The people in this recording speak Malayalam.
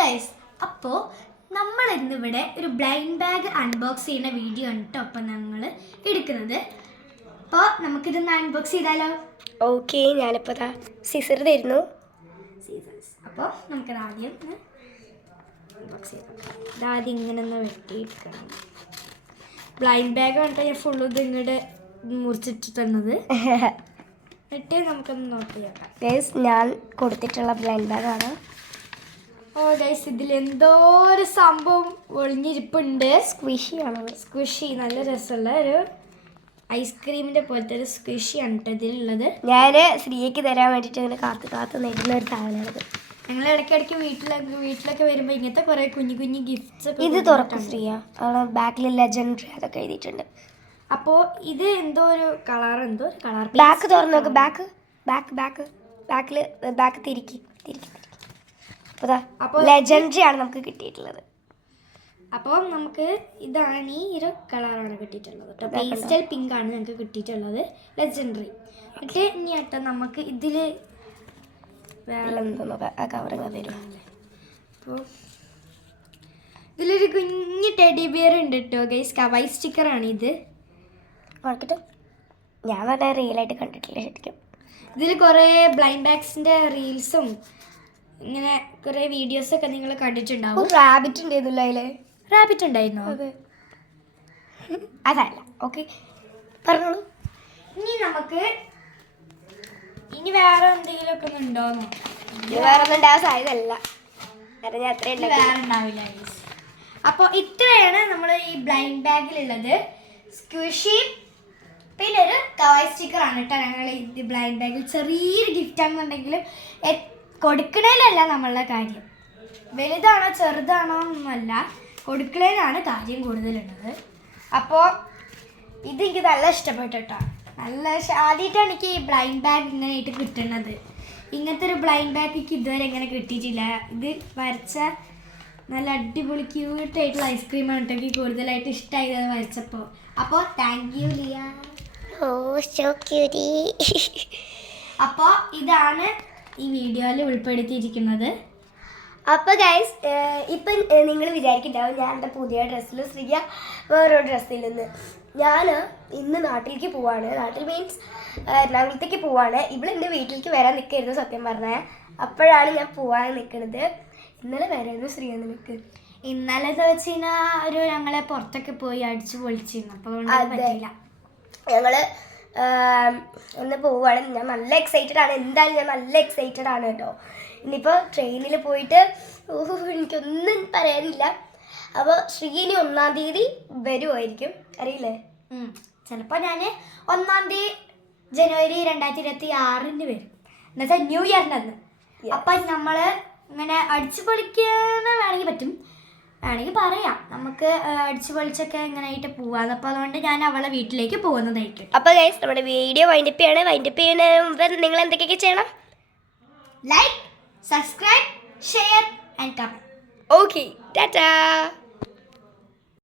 ഗൈസ്, അപ്പോൾ നമ്മൾ ഇന്നിവിടെ ഒരു ബ്ലൈൻഡ് ബാഗ് അൺബോക്സ് ചെയ്യുന്ന വീഡിയോ ആണ് കേട്ടോ അപ്പം ഞങ്ങൾ എടുക്കുന്നത്. അപ്പോൾ നമുക്കിതൊന്ന് അൺബോക്സ് ചെയ്താലോ? ഓക്കെ, ഞാനിപ്പോൾ സിസർ തരുന്നു. അപ്പോൾ നമുക്കത് ആദ്യം അൺബോക്സ് ചെയ്യാം. ഇതാദ്യം ഇങ്ങനെ ഒന്ന് വെട്ടിയെടുക്കണം. ബ്ലൈൻഡ് ബാഗ് കണ്ടിട്ട് ഞാൻ ഫുള്ള് ഇത് ഇങ്ങോട്ട് മുറിച്ചിട്ട് തന്നത്. എന്നിട്ട് നമുക്കൊന്ന് നോട്ട് ചെയ്യാം. ഞാൻ കൊടുത്തിട്ടുള്ള ബ്ലൈൻഡ് ബാഗാണ്. ഓ ഗൈസ്, ഇതിലെന്തോ ഒരു സംഭവം ഒളിഞ്ഞിരിപ്പുണ്ട്. സ്ക്വിഷി നല്ല രസമുള്ള ഒരു ഐസ്ക്രീമിൻ്റെ പോലത്തെ ഒരു സ്ക്വിഷിയാണ് കേട്ടോ ഇതിലുള്ളത്. ഞാൻ ശ്രീയക്ക് തരാൻ വേണ്ടിയിട്ട് ഇങ്ങനെ കാത്ത് നേടുന്ന ഒരു സാധനമാണിത്. ഞങ്ങൾ ഇടയ്ക്കിടയ്ക്ക് വീട്ടിലൊക്കെ വരുമ്പോൾ ഇങ്ങനത്തെ കുറേ കുഞ്ഞു കുഞ്ഞു ഗിഫ്റ്റ്സ് ഇത് തുറക്കും ശ്രീയ. ബാക്കിൽ ലെജൻഡറി അതൊക്കെ എഴുതിയിട്ടുണ്ട്. അപ്പോൾ ഇത് എന്തോ ഒരു കളർ ബാക്ക് തുറന്നു നോക്ക്. ബാക്ക് തിരിക്കി. അപ്പോൾ ലെജൻഡറി ആണ് നമുക്ക് കിട്ടിയിട്ടുള്ളത്. അപ്പോൾ നമുക്ക് ഇതാണ് ഈ ഒരു കളറാണ് കിട്ടിയിട്ടുള്ളത് കേട്ടോ. പേസ്റ്റൽ പിങ്ക് ആണ് ഞങ്ങൾക്ക് കിട്ടിയിട്ടുള്ളത്, ലെജൻഡറി. എന്നിട്ട് ഇനി കേട്ടോ നമുക്ക് ഇതിൽ വേറെ കവറിങ് തരും. അപ്പോൾ ഇതിലൊരു കുഞ്ഞ് ടെഡി ബിയർ ഉണ്ട് കേട്ടോ ഗൈസ്. കവായി സ്റ്റിക്കറാണ് ഇത്. നോക്കിട്ട് ഞാൻ തന്നെ റിയലായിട്ട് കണ്ടിട്ടില്ല ശരിക്കും. ഇതിൽ കുറേ ബ്ലൈൻഡ് ബാഗ്സിൻ്റെ റീൽസും ഇങ്ങനെ കുറേ വീഡിയോസൊക്കെ നിങ്ങൾ കണ്ടിട്ടുണ്ടാവും. റാബിറ്റ് ഉണ്ടായിരുന്നില്ല അതിൽ? റാബിറ്റ് ഉണ്ടായിരുന്നോ? അതല്ല. ഓക്കെ, പറഞ്ഞോളൂ. ഇനി വേറെ എന്തെങ്കിലുമൊക്കെ ഉണ്ടോന്നോ? വേറെ ഒന്നും ഉണ്ടാവാൻ സാധ്യതയല്ല. ഞാൻ അത്രയും വേറെ ഉണ്ടാവില്ല. അപ്പോൾ ഇത്രയാണ് നമ്മൾ ഈ ബ്ലൈൻഡ് ബാഗിലുള്ളത്. സ്ക്വിഷി പിന്നെ ഒരു കവായ് സ്റ്റിക്കറാണ് കേട്ടോ. ഞങ്ങൾ ഈ ബ്ലൈൻഡ് ബാഗിൽ ചെറിയൊരു ഗിഫ്റ്റ് ആണെന്നുണ്ടെങ്കിലും കൊടുക്കണേലല്ല നമ്മളുടെ കാര്യം. വലുതാണോ ചെറുതാണോ ഒന്നുമല്ല, കൊടുക്കണേലാണ് കാര്യം കൂടുതലുള്ളത്. അപ്പോൾ ഇതെനിക്ക് നല്ല ഇഷ്ടപ്പെട്ടു കേട്ടോ. ആദ്യമായിട്ടാണ് എനിക്ക് ഈ ബ്ലൈൻഡ് ബാഗ് ഇങ്ങനെയായിട്ട് കിട്ടുന്നത്. ഇങ്ങനത്തെ ഒരു ബ്ലൈൻഡ് ബാഗ് എനിക്ക് ഇതുവരെ ഇങ്ങനെ കിട്ടിയിട്ടില്ല. ഇത് വരച്ച നല്ല അടിപൊളി ക്യൂട്ടായിട്ടുള്ള ഐസ്ക്രീമാണ് കേട്ടോ. എനിക്ക് കൂടുതലായിട്ട് ഇഷ്ടമായത് അത് വരച്ചപ്പോൾ. അപ്പോൾ താങ്ക് യു ലിയ. അപ്പോൾ ഇതാണ് ഈ വീഡിയോയിൽ ഉൾപ്പെടുത്തിയിരിക്കുന്നത്. അപ്പോൾ ഗൈസ്, ഇപ്പം നിങ്ങൾ വിചാരിക്കുന്നുണ്ടാവും ഞാൻ എൻ്റെ പുതിയ ഡ്രസ്സിൽ ശ്രീയ വേറൊരു ഡ്രസ്സിൽ നിന്ന്. ഞാൻ ഇന്ന് നാട്ടിലേക്ക് പോവാണ്. നാട്ടിൽ മീൻസ് എറണാകുളത്തേക്ക് പോവാണ്. ഇവിടെ എൻ്റെ വീട്ടിലേക്ക് വരാൻ നിൽക്കായിരുന്നു സത്യം പറഞ്ഞാൽ. അപ്പോഴാണ് ഞാൻ പോകാൻ നിൽക്കുന്നത്. ഇന്നലെ വരായിരുന്നു ശ്രീയ നിനക്ക്. ഇന്നലെ എന്ന് വെച്ച് കഴിഞ്ഞാൽ ഞങ്ങളെ പുറത്തൊക്കെ പോയി അടിച്ചു പൊളിച്ചിരുന്നു. അപ്പോൾ പറ്റില്ല. ഞങ്ങൾ ഒന്ന് പോവുകയാണ്. ഞാൻ നല്ല എക്സൈറ്റഡ് ആണ്. എന്തായാലും ഞാൻ നല്ല എക്സൈറ്റഡ് ആണ് കേട്ടോ. ഇനിയിപ്പോൾ ട്രെയിനിൽ പോയിട്ട് എനിക്കൊന്നും പറയാനില്ല. അപ്പോൾ ശ്രീനി 1-ാം തീയതി വരുമായിരിക്കും, അറിയില്ലേ? ചിലപ്പോൾ ഞാൻ 1-ാം തീയതി ജനുവരി 2026 വരും, എന്നുവെച്ചാൽ ന്യൂ ഇയറിൻ്റെ അന്ന്. അപ്പം നമ്മൾ ഇങ്ങനെ അടിച്ചു പൊളിക്കാൻ വേണമെങ്കിൽ പറ്റും, വേണമെങ്കിൽ പറയാം. നമുക്ക് അടിച്ചു പൊളിച്ചൊക്കെ ഇങ്ങനെയായിട്ട് പോവാം. അപ്പോൾ അതുകൊണ്ട് ഞാൻ അവളെ വീട്ടിലേക്ക് പോകുന്നതായിരിക്കും. അപ്പോൾ ഗൈസ്, നമ്മുടെ വീഡിയോ വൈൻഡപ്പ് ചെയ്യണം. വൈൻഡപ്പ് ചെയ്യുന്ന നിങ്ങൾ എന്തൊക്കെയൊക്കെ ചെയ്യണം? Like, subscribe, share and comment. Okay, Tata.